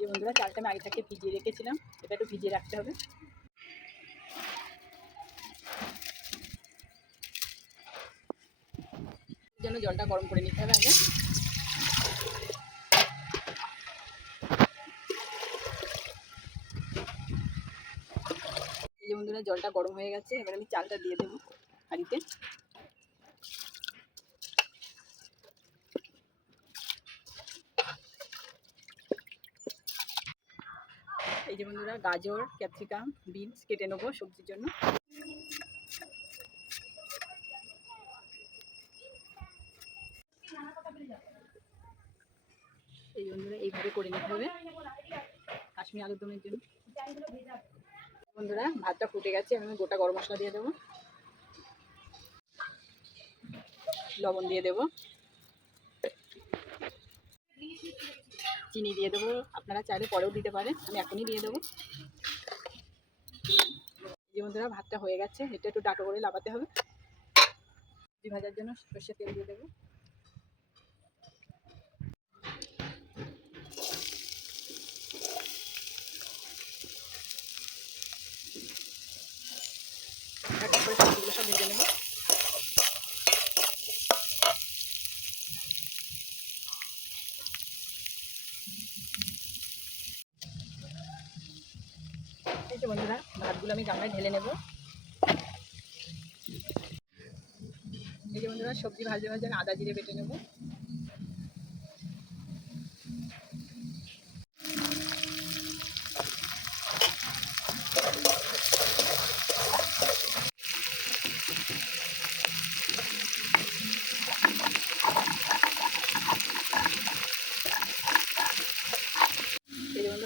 যে বন্ধুরা, চালটা আমি আগে থেকে ভিজিয়ে রেখেছিলাম এটা একটু ভিজিয়ে রাখতে হবে। জন্য জলটা গরম করে নিতে হবে আগে। যে বন্ধুরা, জলটা গরম হয়ে গেছে, এবার আমি চালটা দিয়ে দেবো হাঁড়িতে। এই যে বন্ধুরা, গাজর, ক্যাপসিকাম, বিনস কেটে নেব সবজির জন্য। এই বন্ধুরা, এইভাবে করে নিতে হবে কাশ্মীর আলুর দমের জন্য। বন্ধুরা, ভাতটা ফুটে গেছে, আমি গোটা গরম মশলা দিয়ে দেবো। লবণ দিয়ে দেবো। চিনি দিয়ে দেবো। আপনারা চাইলে পরেও দিতে পারেন, আমি এখনই দিয়ে দেবো। যে বন্ধুরা, ভাতটা হয়ে গেছে, এটা একটু ডাটো করে লাগাতে হবে। ভাজার জন্য সর্ষের তেল দিয়ে দেবো। সব ভেজে নেব। বন্ধুরা, ভাতগুলো আমি গামলায় ঢেলে নেব। এই যে বন্ধুরা, সবজি ভাজতে ভাজতে আদা জিরে বেটে নেব।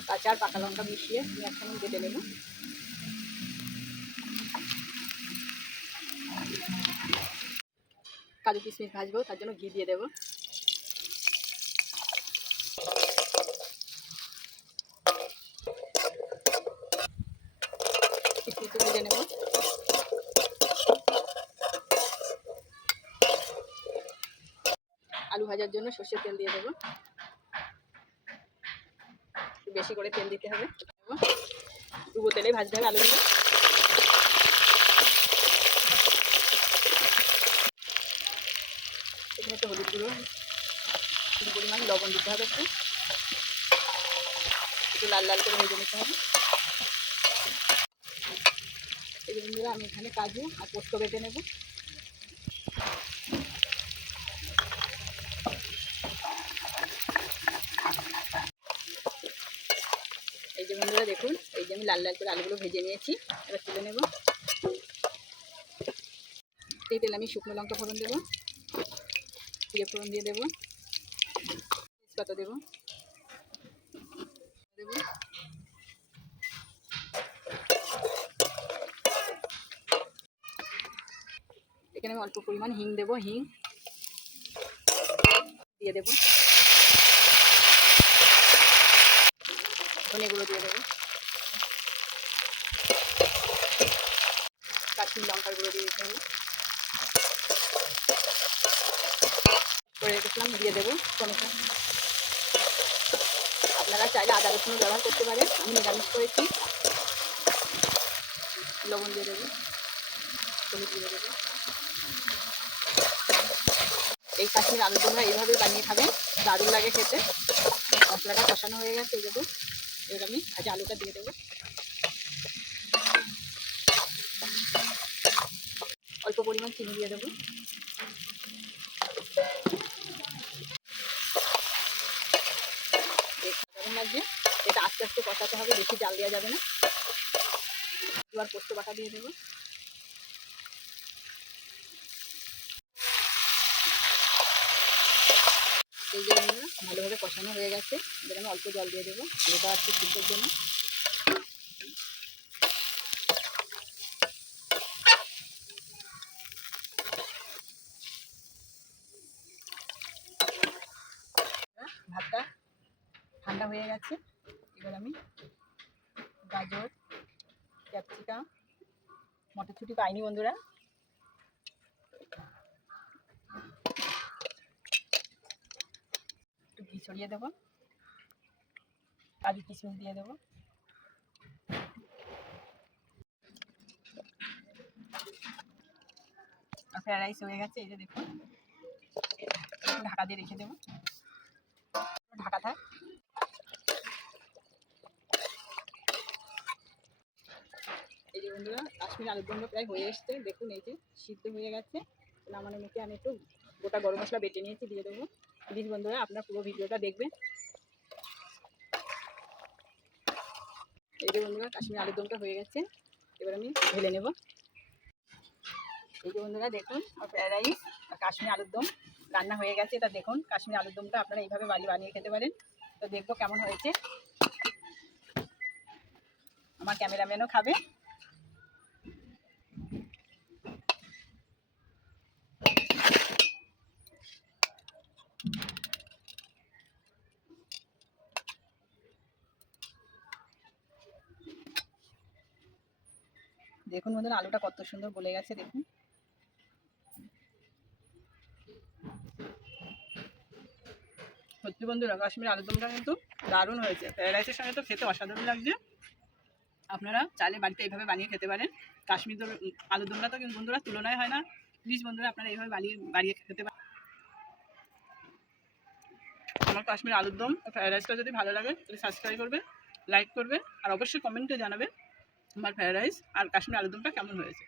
কাঁচা আর পাকা লঙ্কা মিশিয়ে আমি একসঙ্গে কেটে নেব। কাজু কিশমিশ ভাজবো, তার জন্য ঘি দিয়ে দেবো। আলু ভাজার জন্য সর্ষের তেল দিয়ে দেবো। বেশি করে তেল দিতে হবে। ডুবো তেলে ভাজতে হবে আলুগুলো। এখানে একটু হলুদ গুঁড়ো পরিমাণ লবণ দিতে হবে একটু। একটু লাল লাল করে ভেজে নিতে হবে। এই আমি এখানে কাজু আর পোস্ত বেটে নেব এই যে বন্ধুরা দেখুন এই যে আমি লাল লাল করে আলুগুলো ভেজে নিয়েছি, এবার তুলে নেব। এই তেলে আমি শুকনো লঙ্কা ফোড়ন দেবো, জিরে ফোড়ন দিয়ে দেবো, তেজপাতা দেবো দেবো। এখানে আমি অল্প পরিমাণ হিং দেবো, হিং দিয়ে দেবো। ধনে গুঁড়ো দিয়ে দেবো। কাশ্মীর লঙ্কার গুঁড়ো দিয়ে দিতে হবে। করে রেখেছিলাম, দিয়ে দেবো টমেটো। আপনারা চাইলে আদা রসুন ব্যবহার করতে পারেন। আমি নিরামিষ করেছি। লবণ দিয়ে দেবো। হলুদ দিয়ে দেবো। এই কাশ্মীর আলুর তোমরা এইভাবে বানিয়ে খাবেন। দারুণ লাগে খেতে। মশলাটা কষানো হয়ে গেছে, এই দেবো এবার আমি আজ আলুটা দিয়ে দেবো। অল্প পরিমাণ চিনি দিয়ে দেবো। লাগছে এটা আস্তে আস্তে কষাতে হবে, বেশি জাল দেওয়া যাবে না। এবার পোস্ত বাটা দিয়ে দেবো। এই ভালোভাবে কষানো হয়ে গেছে। এবার আমি অল্প জল দিয়ে দেবো, আলুটা একটু সিদ্ধের জন্য। ঠান্ডা হয়ে গেছে। এবার আমি গাজর, ক্যাপসিকাম, মটরশুঁটি পাইনি বন্ধুরা। একটু ঘি ছড়িয়ে দেবো। কাজু কিশমিশ দিয়ে দেবো। ফ্রাইড রাইস হয়ে গেছে, এই যে দেখুন। ঢাকা দিয়ে রেখে দেবো ঢাকা থাক এই যে বন্ধুরা, কাশ্মীর আলুর দমটা প্রায় হয়ে এসছে। দেখুন এই যে, সিদ্ধ হয়ে গেছে। নামানোর মুখে আমি একটু গোটা গরম মশলা বেটে নিয়েছি, দিয়ে দেবো। প্লিজ বন্ধুরা, আপনার পুরো ভিডিওটা দেখবেন। এই যে বন্ধুরা, কাশ্মীর আলুর দমটা হয়ে গেছে। এবার আমি ঢেলে নেব। এই যে বন্ধুরা, দেখুন ফ্রাইড রাইস কাশ্মীর আলুর দম রান্না হয়ে গেছে। এটা দেখুন, কাশ্মীর আলুর দমটা আপনারা এইভাবে বাড়ি বানিয়ে খেতে পারেন। তো দেখব কেমন হয়েছে। আমার ক্যামেরাম্যানও খাবে। দেখুন বন্ধুরা, আলুটা কত সুন্দর গলে গেছে, দেখুন। সত্যি বন্ধুরা, কাশ্মীর আলুদমটা কিন্তু দারুণ হয়েছে। ফ্রাইড রাইসের সঙ্গে তো খেতে অসাধারণ লাগছে। আপনারা চাইলে বাড়িতে এইভাবে বানিয়ে খেতে পারেন। কাশ্মীর দম- আলুদমটা তো কিন্তু বন্ধুরা তুলনায় হয় না। প্লিজ বন্ধুরা, আপনারা এইভাবে বানিয়ে বানিয়ে খেতে পারেন। আমার কাশ্মীর আলুর দম ফ্রাইড রাইসটা যদি ভালো লাগে, তাহলে সাবস্ক্রাইব করবে লাইক করবে আর অবশ্যই কমেন্টে জানাবে আমার ফ্রাইড রাইস আর কাশ্মীর আলুর দমটা কেমন হয়েছে?